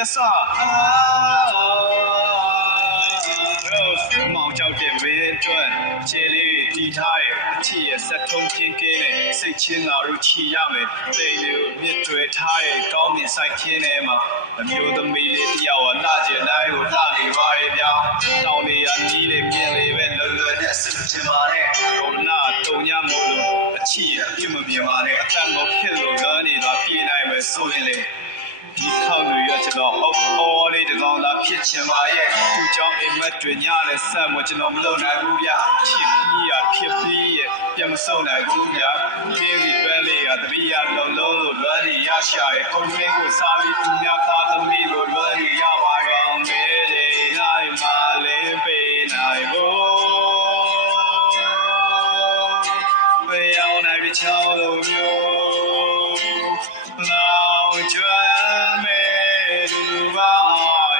ပြတ်စမောင်ကြောက်တဲ့မင်းအတွက်ခြေလေးတီးထားရဲ့အချစ်ရဲ့ဆက်ထုံးပြင်းကင်းတဲ့စိတ်ချင်းငါတို့ချီရမယ်တိမ်လေးကိုမြစ်တွဲထားရဲ့ကောင်းမြင်ဆိုင်ခင်းထဲမှာအမျိုးသမီးလေးတယောက်လှကျင်တိုင်းကိုလှနေပါရဲ့ဗျာတောင်းနေရနီးလေးမြင်လေးပဲလွယ်လွယ်နဲ့စစ်ချင်ပါနဲ့ကိုနာတုံညမို့လို့အချစ်ရဲ့အပြစ်မမြင်ပါနဲ့အတန်ကိုဖြစ်လို့လွမ်းနေတာပြေးနိုင်မယ်ဆိုရင်လေဒီခေါက်တွေရကျွန်တော်အော်လေးတကောင်လာဖြစ်ချင်ပါရဲ့သူကြောင့်အိမ်မက်တွေညလည်းဆက်မကျွန်တော်မလုပ်နိုင်ဘူးဗျချစ်ပြီးရဖြစ်ပြီးရဲ့ပြန်မဆုံးနိုင်ဘူးဗျပြေးပြီးပန်းလေးကတပီးရလုံးလုံးလို့လွမ်းနေရရှာရဲ့ခုံမင်းကိုစားပြီးသူများသားသမီးကိုလွမ်းနေရပါရောင်မဲလေနိုင်ပါလေပေးနိုင်ဖို့ဘယ်ရောက်နိုင်ပြီချောင်းလိုမျိုးလောင်ကျွမ်းမဲ့လူပါ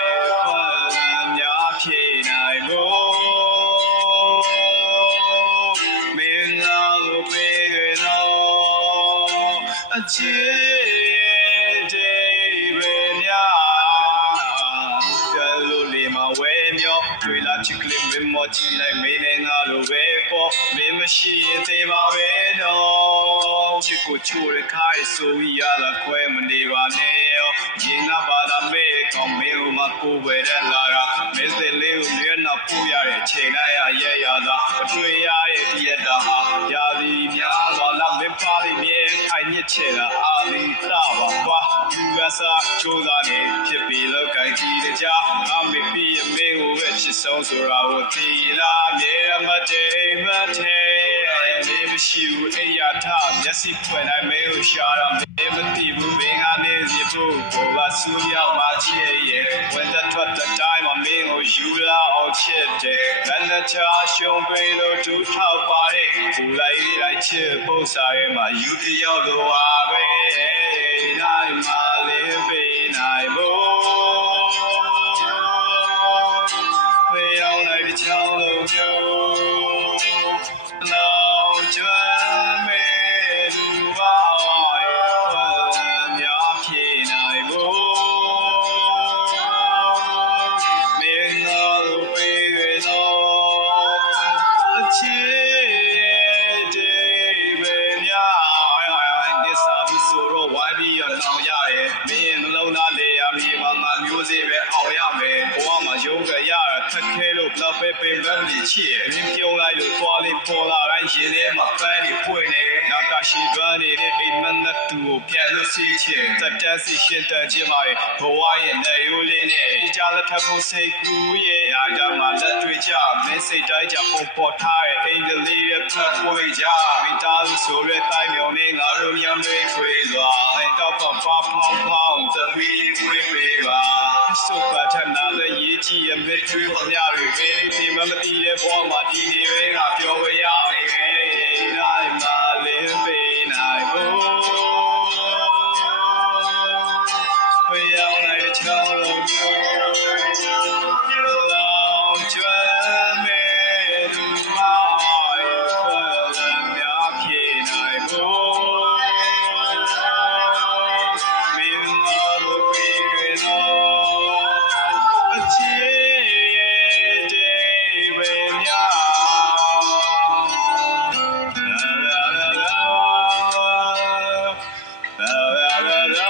ရဲ့ခွန်များဖြေနိုင်ဖို့မင်းလာလို့ပေးတော့အချစ်တွေပဲများကလို့လေမဝဲမြော့တွေ့လာချစ်ကလေးမမောချီလိုက်မင်းနဲ့ငါလိုပဲပေါ့မင်းမရှိရင်သေးပါပဲတော့ချစ်ကိုချိုးရခိုင်းဆိုပြီးရလာခွဲမနေပါနဲ့ရောရင်ငါပါလာမဲကောင်းမင်းမကိုပဲတဲ့လာတာမင်းစလေးကိုမျက်နှာပို့ရတဲ့ချိန်လိုက်ရရသာအတွေ့ရရဲ့ဒီရတာဟာရာသီများစွာလာမင်းပါလိမြဲခိုင်ညစ်ချေတာအာလီတာပါကွာသူကစားချိုးသားနေဖြစ်ပြီးလောက်ကိုင်းကြည့်ကြငါမပြီးမင်းကိုပဲချစ်ဆုံးဆိုတာကိုသိလားမြေမတေးမတေးနေမရှိဘူးအိယာထမျက်စိဖွင့်တိုင်းမင်းကိုရှာတာမင်းမသိဘူးမင်းကနေစီဖို့ကိုပါဆူရောက်မှချစ်ရဲ့ဝင်တဲ့ထွက်တဲ့တိုင်းမှာမင်းကိုယူလာအောင်ချစ်တယ်လက်လက်ချရှုံးပေးလို့ဒူးထောက်ပါတဲ့ဘူလိုက်ချစ်ပို့စားရဲ့မှာယူတယောက်လိုပါပဲနိုင်မလေးပေးနိုင်ဖို့ဘယ်ရောက်နိုင်ပြီချောင်းလုံးမျိုးလောင်ကျွမ်းမဲ့လူပါရဲ့ခွန်များဖြေနိုင်ဖို့မင်းနာလို့ပေးတော့အချစ်တွေပဲများဒီစားပြီးဆိုတော့ဝိုင်းပြီးရလောင်ရတယ်မင်းနှလုံးသားလေရမြေမှာငါမျိုးစေ့ပဲအောင်ရမယ်ဘဝမှာရုန်းကြရတာထက်ခဲလို့ဘလောက်ပဲပင်ပန်းပြီးချစ်ရဲ့အရင်ပြုံးလိုက်လို့သွားလေးပေါ်လာတိုင်းရင်ထဲမှာပန်းနေပွင့်နေနောက်ကရှိသွမ်းနေတဲ့အိမ်မက်နဲ့သူကိုပြန်လို့စီးချင်တက်တန်းစီရှင်တန်ချင်ပါရဲ့ဘဝရဲ့နေရိုးလေးနဲ့ဒီကြလက်ထပ်ဖို့စိတ်ကူးရဲ့အားကြောင့်မှလက်တွေ့ကြမင်းစိတ်တိုင်းကြပုံပေါ်ထားရဲ့အိမ်ကလေးရဲ့ဖတ်ဝေးကြမိသားစုဆိုရဲတိုင်းမြောင်နေငါတို့မြန်တွေခွေသွားအိမ်တော့ဖောင်းဖောင်းသမီးခွေပေးပါစုပ်ပါထနာလည်းရေးကြည့်ရဲ့မစ်တွေပေါ်များတွေပဲဒီမမတီးတဲ့ဘဝမှာဒီနေပဲငါပြောဝရမယ်နိုင်မလေးပေးနိုင်ဖို့ဘယ်ရောက်နိုင်တဲ့ချောင်းလုံးမျိုးလောင်ကျွမ်းမဲ့လူမရဲ့ခွန်များဖြေနိုင်ဖို့မင်းနာလို့ပေးတော့အချစ်တွေများ la la la la